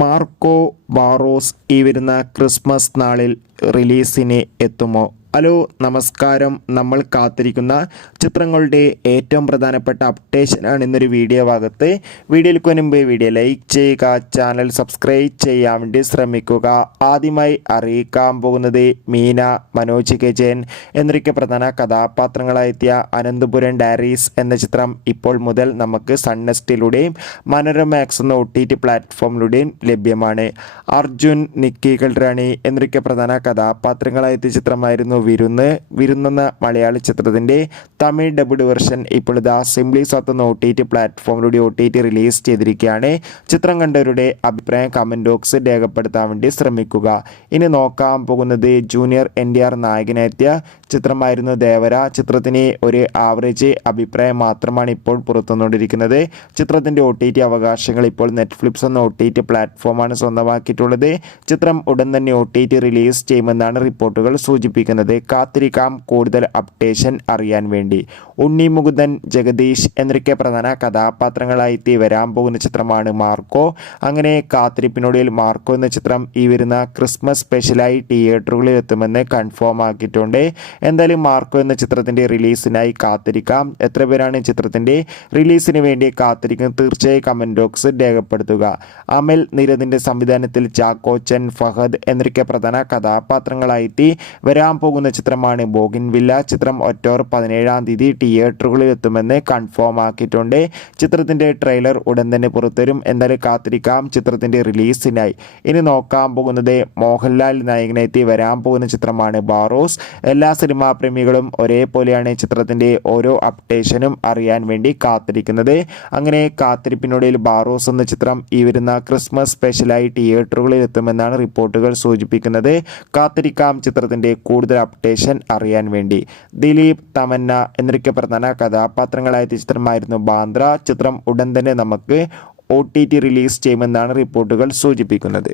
Marco Barroz ഈ വരുന്ന Christmas നാളിൽ റിലീസിന് എത്തുമോ? ഹലോ നമസ്കാരം. നമ്മൾ കാത്തിരിക്കുന്ന ചിത്രങ്ങളുടെ ഏറ്റവും പ്രധാനപ്പെട്ട അപ്ഡേഷനാണ് ഇന്നൊരു വീഡിയോ ഭാഗത്ത്. വീഡിയോയ്ക്ക് മുൻപ് വീഡിയോ ലൈക്ക് ചെയ്യുക, ചാനൽ സബ്സ്ക്രൈബ് ചെയ്യാൻ വേണ്ടി ശ്രമിക്കുക. ആദ്യമായി അറിയിക്കാൻ പോകുന്നത് മീന, മനോജ് കെ ജയൻ എന്നൊക്കെ പ്രധാന കഥാപാത്രങ്ങളായെത്തിയ അനന്തപുരം ഡയറീസ് എന്ന ചിത്രം ഇപ്പോൾ മുതൽ നമുക്ക് സൺനെസ്റ്റിലൂടെയും മനോരമാക്സ് എന്ന OTT പ്ലാറ്റ്ഫോമിലൂടെയും ലഭ്യമാണ്. അർജുൻ, നിക്കി കൽറാണി എന്നൊക്കെ പ്രധാന കഥാപാത്രങ്ങളായെത്തിയ ചിത്രമായിരുന്നു വിരുന്നെന്ന മലയാള ചിത്രത്തിൻ്റെ തമിഴ് ഡബ്ഡ് വെർഷൻ ഇപ്പോൾ ഇതാ സിംപ്ലി സൗത്ത് എന്ന OTT പ്ലാറ്റ്ഫോമിലൂടെ OTT റിലീസ് ചെയ്തിരിക്കുകയാണ്. ചിത്രം കണ്ടവരുടെ അഭിപ്രായം കമൻറ്റ് ബോക്സ് രേഖപ്പെടുത്താൻ വേണ്ടി ശ്രമിക്കുക. ഇനി നോക്കാൻ പോകുന്നത് ജൂനിയർ NTR നായകനെത്തിയ ചിത്രമായിരുന്നു ദേവര. ചിത്രത്തിന് ഒരു ആവറേജ് അഭിപ്രായം മാത്രമാണ് ഇപ്പോൾ പുറത്തുവന്നുകൊണ്ടിരിക്കുന്നത്. ചിത്രത്തിൻ്റെ OTT അവകാശങ്ങൾ ഇപ്പോൾ നെറ്റ്ഫ്ലിക്സ് എന്ന OTT പ്ലാറ്റ്ഫോമാണ് സ്വന്തമാക്കിയിട്ടുള്ളത്. ചിത്രം ഉടൻ തന്നെ OTT റിലീസ് ചെയ്യുമെന്നാണ് റിപ്പോർട്ടുകൾ സൂചിപ്പിക്കുന്നത്. കാത്തിരിക്കാം കൂടുതൽ അപ്ഡേഷൻ അറിയാൻ വേണ്ടി. ഉണ്ണി മുകുന്ദൻ, ജഗദീഷ് എന്നൊക്കെ പ്രധാന കഥാപാത്രങ്ങളായി വരാൻ പോകുന്ന ചിത്രമാണ് മാർക്കോ. അങ്ങനെ കാത്തിരിപ്പിനൊടുവിൽ മാർക്കോ എന്ന ചിത്രം ഈ വരുന്ന ക്രിസ്മസ് സ്പെഷ്യലായി തിയേറ്ററുകളിൽ എത്തുമെന്ന് കൺഫേം ആക്കിയിട്ടുണ്ട്. എന്തായാലും മാർക്കോ എന്ന ചിത്രത്തിൻ്റെ റിലീസിനായി കാത്തിരിക്കാം. എത്ര പേരാണ് ചിത്രത്തിൻ്റെ റിലീസിന് വേണ്ടി കാത്തിരിക്കുന്നത്? തീർച്ചയായും കമൻറ്റ് ബോക്സ് രേഖപ്പെടുത്തുക. അമൽ നീരദിൻ്റെ സംവിധാനത്തിൽ ചാക്കോച്ചൻ, ഫഹദ് എന്നൊക്കെ പ്രധാന കഥാപാത്രങ്ങളായി വരാൻ പോകുന്ന ചിത്രമാണ് ബോഗിൻവില്ല. ചിത്രം ഒക്ടോബർ 17-ാം തീയതി തിയേറ്ററുകളിൽ എത്തുമെന്ന് കൺഫേം ആക്കിയിട്ടുണ്ട്. ചിത്രത്തിൻ്റെ ട്രെയിലർ ഉടൻ തന്നെ പുറത്തുവരും. എന്തായാലും കാത്തിരിക്കാം ചിത്രത്തിൻ്റെ റിലീസിനായി. ഇനി നോക്കാൻ പോകുന്നത് മോഹൻലാൽ നായകനെത്തി വരാൻ പോകുന്ന ചിത്രമാണ് ബാറോസ്. എല്ലാ സിനിമാ പ്രേമികളും ഒരേപോലെയാണ് ചിത്രത്തിൻ്റെ ഓരോ അപ്ഡേഷനും അറിയാൻ വേണ്ടി കാത്തിരിക്കുന്നത്. അങ്ങനെ കാത്തിരിപ്പിനൊടുവിൽ ബാറോസ് എന്ന ചിത്രം ഈ വരുന്ന ക്രിസ്മസ് സ്പെഷ്യലായി തിയേറ്ററുകളിൽ എത്തുമെന്നാണ് റിപ്പോർട്ടുകൾ സൂചിപ്പിക്കുന്നത്. കാത്തിരിക്കാം ചിത്രത്തിൻ്റെ കൂടുതൽ അപ്ഡേഷൻ അറിയാൻ വേണ്ടി. ദിലീപ്, തമന്ന എന്നൊക്കെ പ്രധാന കഥാപാത്രങ്ങളായ ചിത്രമായിരുന്നു ബാന്ദ്ര. ചിത്രം ഉടൻ തന്നെ നമുക്ക് OTT റിലീസ് ചെയ്യുമെന്നാണ് റിപ്പോർട്ടുകൾ സൂചിപ്പിക്കുന്നത്.